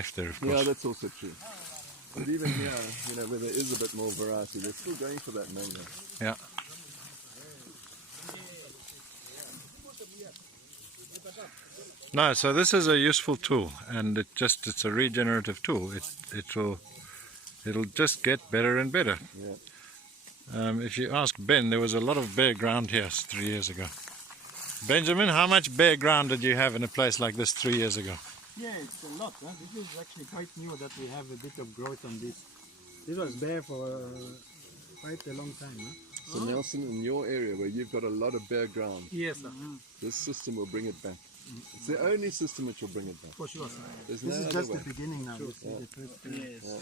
left there, of course. Yeah, that's also true. But even here, you know, where there is a bit more variety, they're still going for that mango. Yeah. No, so this is a useful tool, and it's a regenerative tool. It'll just get better and better. Yeah. If you ask Ben, there was a lot of bare ground here 3 years ago. Benjamin, how much bare ground did you have in a place like this 3 years ago? Yeah, it's a lot. Huh? This is actually quite new that we have a bit of growth on this. This was bare for quite a long time. Huh? So Nelson, in your area where you've got a lot of bare ground, Yes, sir. this system will bring it back. It's the only system which will bring it back. For sure, sir. There's This no is other just way. the beginning now. This is the first,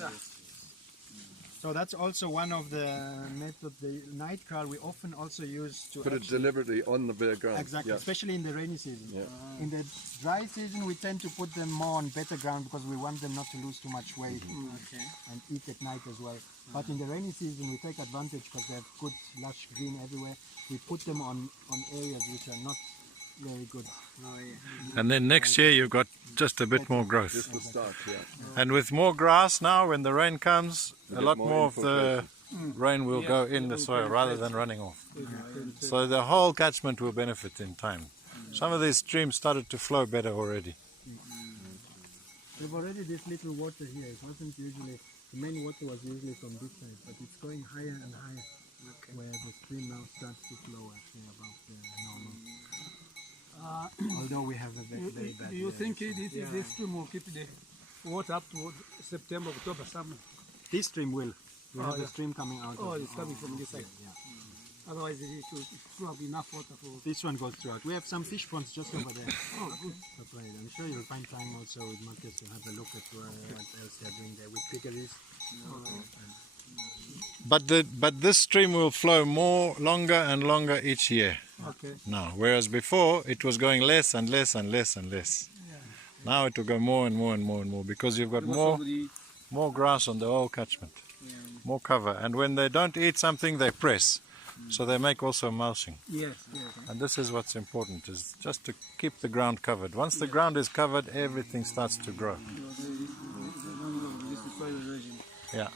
Yeah. So that's also one of the methods. The night crawl we often also use to Put it deliberately on the bare ground. exactly, Yeah. especially in the rainy season. Yeah. In the dry season, we tend to put them more on better ground because we want them not to lose too much weight and eat at night as well. But in the rainy season, we take advantage because they have good lush green everywhere. We put them on areas which are not very good. And then next year you've got just a bit more growth. Just the start, yeah. And with more grass now, when the rain comes, a get lot more more of the rain will go in the soil rather than running off. So the whole catchment will benefit in time. Some of these streams started to flow better already. We've already this little water here. It wasn't usually, the main water was usually from this side, but it's going higher and higher. Where the stream now starts to flow actually above the normal. Although we have a very bad. Do you think this stream will keep the water up to September, October, summer? This stream will. We have yeah. a stream coming out. Oh, of, it's coming from this side. Yeah. Otherwise, it will have enough water for. This one goes throughout. We have some fish ponds just over there. Oh, good. That's right. I'm sure you'll find time also with Marcus to have a look at what else they're doing there with piggeries. But this stream will flow longer and longer each year Okay. now, whereas before it was going less and less and less and less. Now it will go more and more and more and more because you've got more grass on the whole catchment, more cover. And when they don't eat something, they press. So they make also mulching. Yes, yes. And this is what's important, is just to keep the ground covered. Once the ground is covered, everything starts to grow. This is soil erosion. Yeah.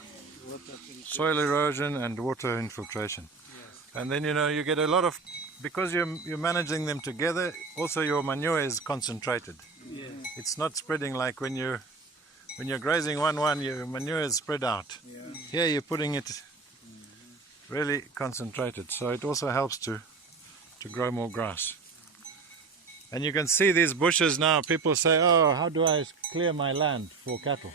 Soil erosion and water infiltration. And then, you know, you get a lot of, because you're managing them together, also your manure is concentrated. Yes. It's not spreading like when you're grazing one, your manure is spread out. Here you're putting it really concentrated, so it also helps to grow more grass. And you can see these bushes now. People say, oh, how do I clear my land for cattle?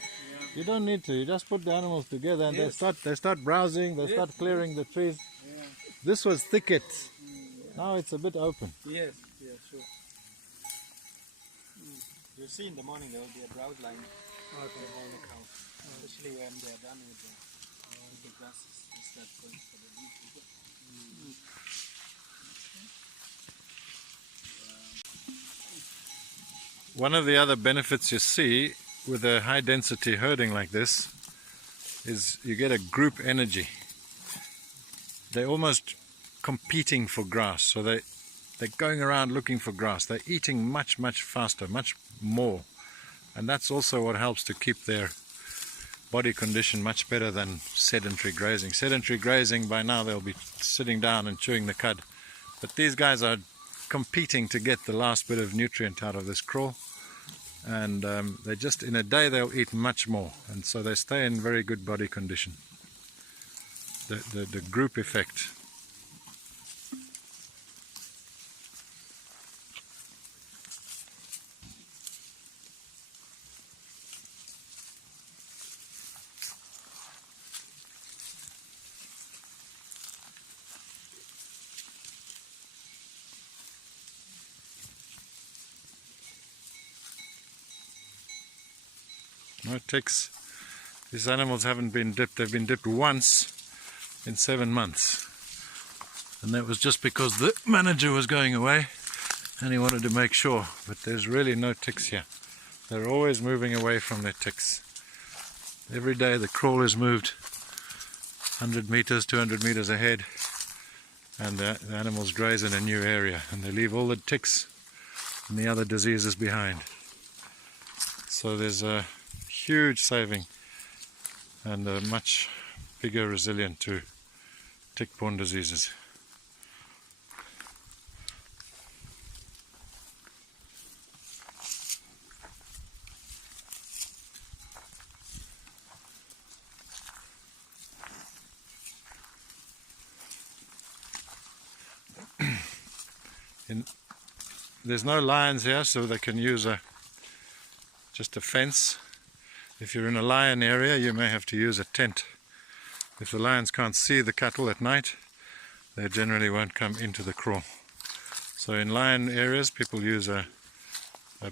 You don't need to. You just put the animals together and they start browsing, they start clearing the trees. This was thicket. Now it's a bit open. Yes, yes, sure. You'll see in the morning there will be a browse line for all the cows, especially when they're done with the grasses. That's going for the One of the other benefits you see with a high density herding like this is you get a group energy. They're almost competing for grass, so they're going around looking for grass. They're eating much faster, much more, and that's also what helps to keep their body condition much better than sedentary grazing. Sedentary grazing, by now they'll be sitting down and chewing the cud, but these guys are competing to get the last bit of nutrient out of this crawl, and they just, in a day they'll eat much more, and so they stay in very good body condition. The group effect. No ticks. These animals haven't been dipped. They've been dipped once in 7 months. And that was just because the manager was going away and he wanted to make sure. But there's really no ticks here. They're always moving away from their ticks. Every day the crawl is moved 100 meters, 200 meters ahead, and the animals graze in a new area, and they leave all the ticks and the other diseases behind. So there's a huge saving and much bigger resilient to tick-borne diseases. There's no lions here, so they can use just a fence. If you're in a lion area, you may have to use a tent. If the lions can't see the cattle at night, they generally won't come into the kraal. So in lion areas, people use a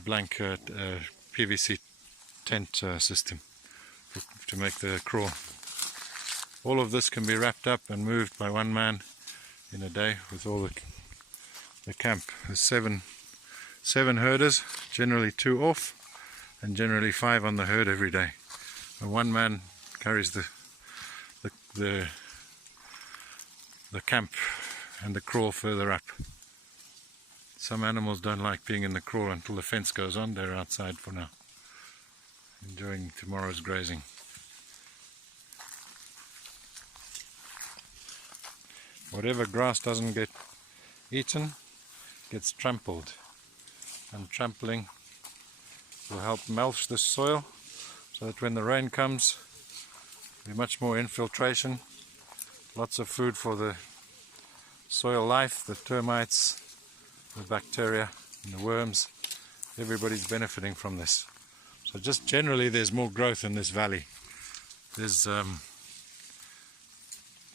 blank PVC tent system to make the kraal. All of this can be wrapped up and moved by one man in a day with all the camp. There's seven herders, generally 2 off, and generally 5 on the herd every day. And one man carries the camp and the kraal further up. Some animals don't like being in the kraal until the fence goes on. They're outside for now, enjoying tomorrow's grazing. Whatever grass doesn't get eaten gets trampled, and trampling will help mulch the soil so that when the rain comes there'll be much more infiltration, lots of food for the soil life, the termites, the bacteria and the worms. Everybody's benefiting from this. So just generally there's more growth in this valley. There's a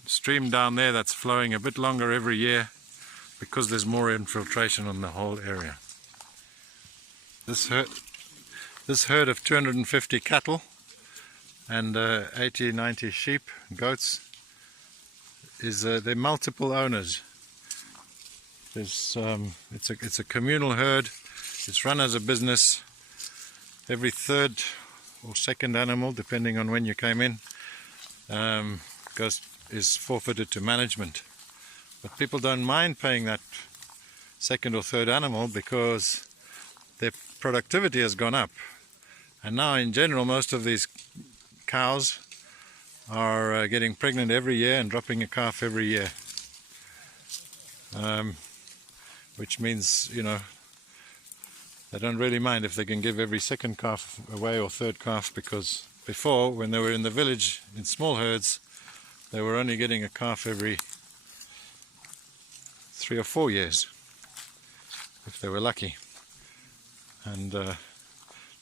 stream down there that's flowing a bit longer every year because there's more infiltration on the whole area. This herd of 250 cattle and 80-90 sheep and goats is they're multiple owners. It's a communal herd. It's run as a business. Every third or second animal, depending on when you came in, is forfeited to management. But people don't mind paying that second or third animal because their productivity has gone up. And now in general most of these cows are getting pregnant every year and dropping a calf every year. Which means, you know, they don't really mind if they can give every second calf away or third calf, because before, when they were in the village in small herds, they were only getting a calf every 3 or 4 years, if they were lucky. And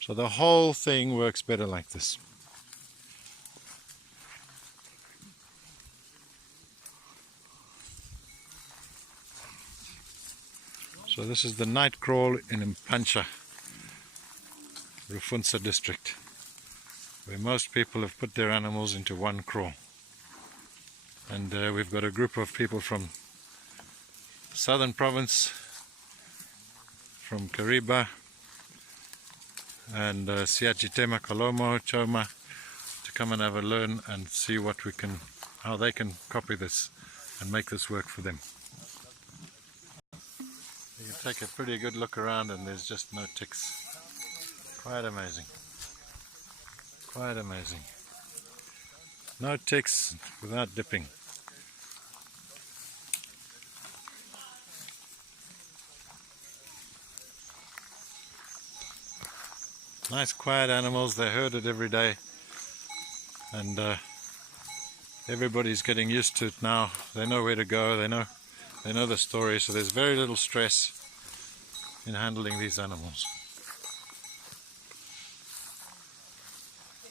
so the whole thing works better like this. So this is the night kraal in Mpantsha, Rufunsa district, where most people have put their animals into one kraal. And we've got a group of people from Southern Province, from Kariba and Siachitema, Kalomo, Choma, to come and have a learn and see what we can, how they can copy this and make this work for them. You can take a pretty good look around and there's just no ticks. Quite amazing. Quite amazing. No ticks without dipping. Nice quiet animals, they're herded every day, and everybody's getting used to it now. They know where to go, they know the story, so there's very little stress in handling these animals.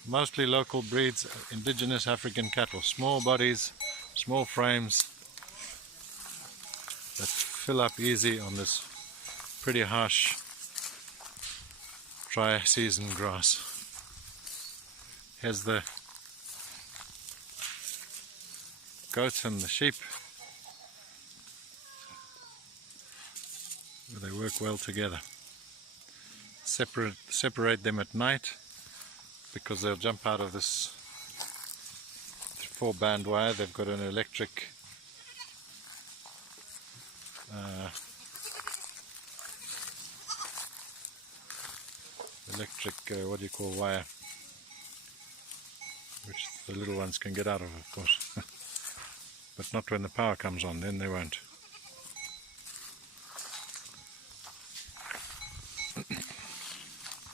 Mostly local breeds, indigenous African cattle, small bodies, small frames that fill up easy on this pretty harsh dry season grass. Here's the goats and the sheep. They work well together. Separate them at night because they'll jump out of this 4-band wire. They've got an electric what do you call wire? which the little ones can get out of course. But not when the power comes on, then they won't.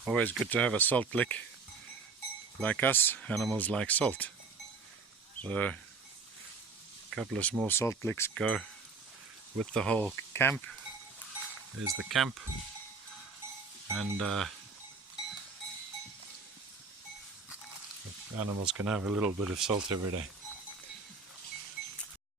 Always good to have a salt lick. Like us, animals like salt. So a couple of small salt licks go with the whole camp. There's the camp, and animals can have a little bit of salt every day.